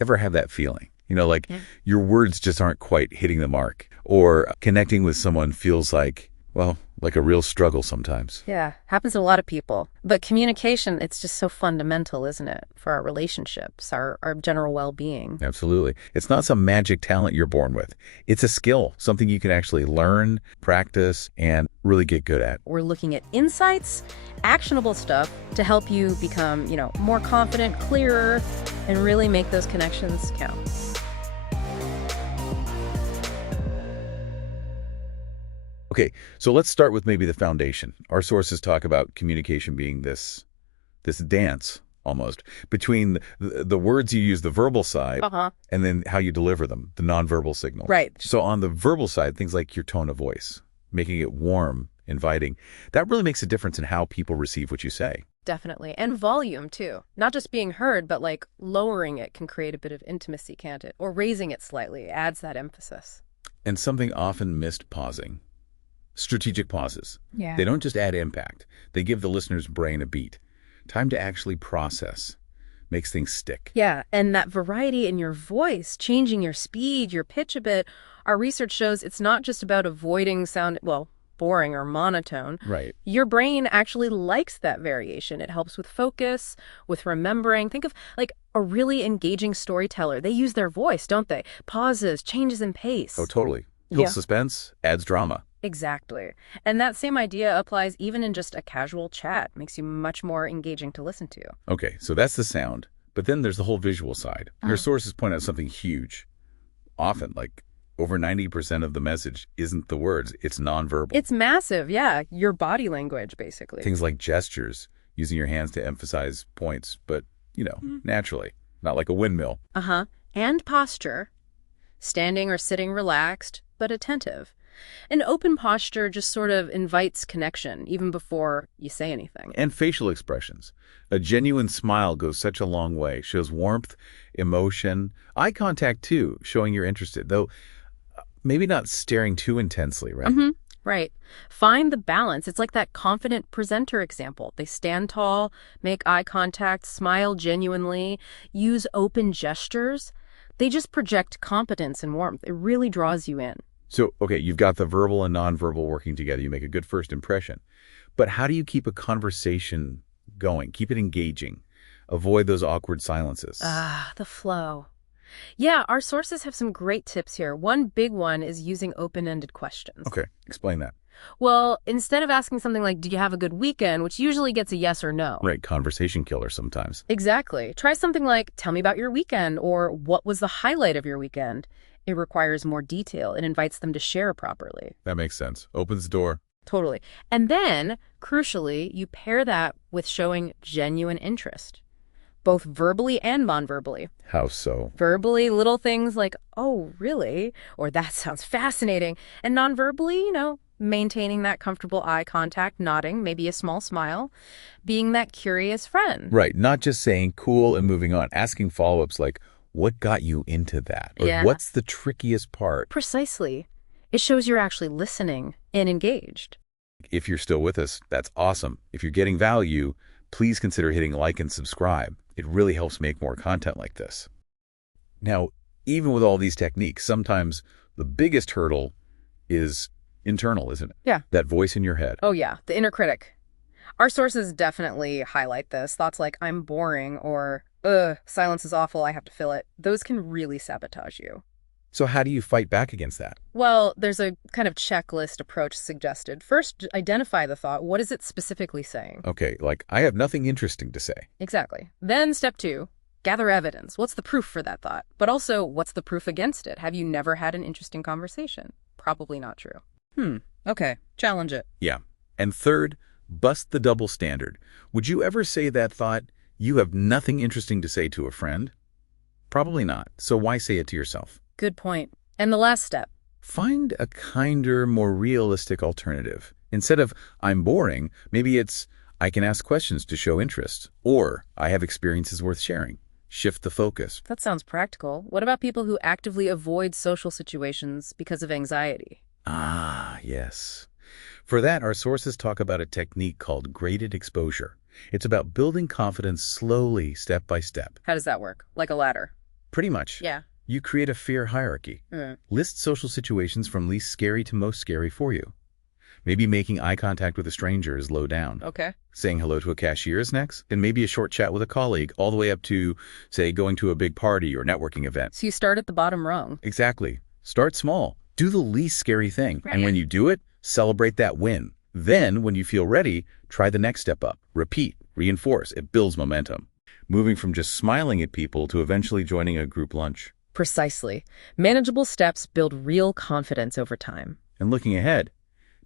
Ever have that feeling? Like Yeah. your words just aren't quite hitting the mark, or connecting with someone feels like, well, like a real struggle sometimes. Yeah, happens to a lot of people. But communication, it's just so fundamental, isn't it, for our relationships, our general well-being. Absolutely. It's not some magic talent you're born with. It's a skill, something you can actually learn, practice, and really get good at. We're looking at insights, actionable stuff to help you become, more confident, clearer, and really make those connections count. Okay, so let's start with maybe the foundation. Our sources talk about communication being this dance almost between the words you use, the verbal side, Uh-huh. and then how you deliver them, the nonverbal signals. Right. So on the verbal side, things like your tone of voice, making it warm, inviting, that really makes a difference in how people receive what you say. Definitely. And volume, too. Not just being heard, but like lowering it can create a bit of intimacy, can't it? Or raising it slightly adds that emphasis. And something often missed, pausing. Strategic pauses. Yeah. They don't just add impact, they give the listener's brain a beat. Time to actually process. Makes things stick. Yeah, and that variety in your voice, changing your speed, your pitch a bit, our research shows it's not just about avoiding sound, well, boring or monotone. Right. Your brain actually likes that variation. It helps with focus, with remembering. Think of like a really engaging storyteller. They use their voice, don't they? Pauses, changes in Oh, pace. totally. Builds Yeah. suspense, adds drama. Exactly. And that same idea applies even in just a casual chat. Makes you much more engaging to listen to. Okay, so that's the sound. But then there's the whole visual side. Your sources point out something huge. Often, like over 90% of the message isn't the words, it's nonverbal. It's massive, yeah. Your body language, basically. Things like gestures, using your hands to emphasize points, but, naturally, not like a windmill. Uh-huh. And posture. Standing or sitting relaxed, but attentive. An open posture just sort of invites connection, even before you say anything. And facial expressions. A genuine smile goes such a long way, shows warmth, emotion, eye contact too, showing you're interested, though maybe not staring too intensely, right? Mm-hmm. Right. Find the balance. It's like that confident presenter example. They stand tall, make eye contact, smile genuinely, use open gestures. They just project competence and warmth. It really draws you in. So, okay, you've got the verbal and nonverbal working together. You make a good first impression. But how do you keep a conversation going? Keep it engaging. Avoid those awkward silences. Ah, the flow. Yeah, our sources have some great tips here. One big one is using open-ended questions. Okay, explain that. Well, instead of asking something like, "Do you have a good weekend?" which usually gets a yes or no. Right, conversation killer sometimes. Exactly. Try something like, "Tell me about your weekend," or "What was the highlight of your weekend?" It requires more detail. It invites them to share properly. That makes sense. Opens the door. Totally. And then, crucially, you pair that with showing genuine interest, both verbally and non-verbally. How so? Verbally, little things like, "Oh, really?" or "That sounds fascinating." And non-verbally, maintaining that comfortable eye contact, nodding, maybe a small smile, being that curious friend. Right, not just saying cool and moving on. Asking follow-ups like, what got you into that? Or Yeah. what's the trickiest part? Precisely. It shows you're actually listening and engaged. If you're still with us, that's awesome. If you're getting value, please consider hitting like and subscribe. It really helps make more content like this. Now, even with all these techniques, sometimes the biggest hurdle is internal, isn't it? Yeah. That voice in your head. Oh, yeah, the inner critic. Our sources definitely highlight this. Thoughts like, "I'm boring," or, "Ugh, silence is awful, I have to fill it." Those can really sabotage you. So how do you fight back against that? Well, there's a kind of checklist approach suggested. First, identify the thought. What is it specifically saying? Okay, like, I have nothing interesting to say. Exactly. Then step two, gather evidence. What's the proof for that thought? But also, what's the proof against it? Have you never had an interesting conversation? Probably not true. Okay. Challenge it. Yeah. And third, bust the double standard. Would you ever say that thought, you have nothing interesting to say to a friend? Probably not. So why say it to yourself? Good point. And the last step. Find a kinder, more realistic alternative. Instead of, I'm boring, maybe it's, I can ask questions to show interest. Or, I have experiences worth sharing. Shift the focus. That sounds practical. What about people who actively avoid social situations because of anxiety? Ah, yes. For that, our sources talk about a technique called graded exposure. It's about building confidence slowly, step by step. How does that work? Like a ladder. Pretty much. Yeah. You create a fear hierarchy. List social situations from least scary to most scary for you. Maybe making eye contact with a stranger is low down. Okay. Saying hello to a cashier is next. And maybe a short chat with a colleague, all the way up to, say, going to a big party or networking event. So you start at the bottom rung. Exactly. Start small. Do the least scary thing. Right. And when you do it, celebrate that win. Then, when you feel ready, try the next step up. Repeat. Reinforce. It builds momentum. Moving from just smiling at people to eventually joining a group lunch. Precisely. Manageable steps build real confidence over time. And looking ahead,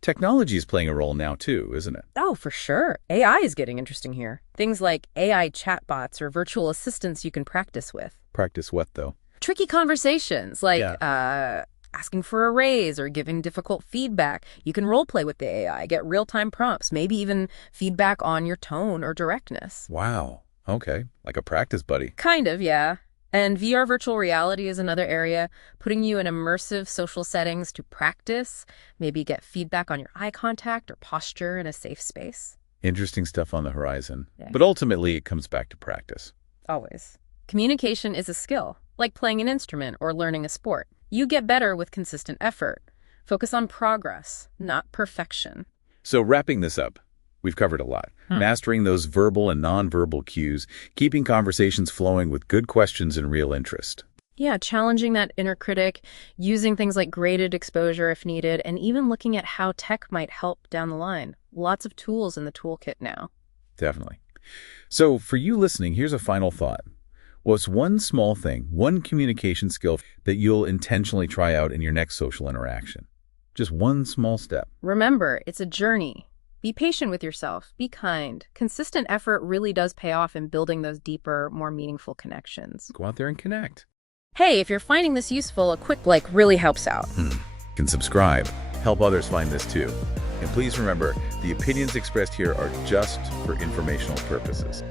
technology is playing a role now too, isn't it? Oh, for sure. AI is getting interesting here. Things like AI chatbots or virtual assistants you can practice with. Practice what, though? Tricky conversations like asking for a raise or giving difficult feedback. You can role play with the AI, get real-time prompts, maybe even feedback on your tone or directness. Wow. Okay. Like a practice buddy. Kind of, yeah. And VR virtual reality is another area, putting you in immersive social settings to practice, maybe get feedback on your eye contact or posture in a safe space. Interesting stuff on the horizon. Yeah. But ultimately, it comes back to practice. Always. Communication is a skill, like playing an instrument or learning a sport. You get better with consistent effort. Focus on progress, not perfection. So wrapping this up, we've covered a lot. Mastering those verbal and nonverbal cues, keeping conversations flowing with good questions and real interest. Yeah, challenging that inner critic, using things like graded exposure if needed, and even looking at how tech might help down the line. Lots of tools in the toolkit now. Definitely. So for you listening, here's a final thought. What's one small thing, one communication skill that you'll intentionally try out in your next social interaction? Just one small step. Remember, it's a journey. Be patient with yourself. Be kind. Consistent effort really does pay off in building those deeper, more meaningful connections. Go out there and connect. Hey, if you're finding this useful, a quick like really helps out. You can subscribe. Help others find this too. And please remember, the opinions expressed here are just for informational purposes.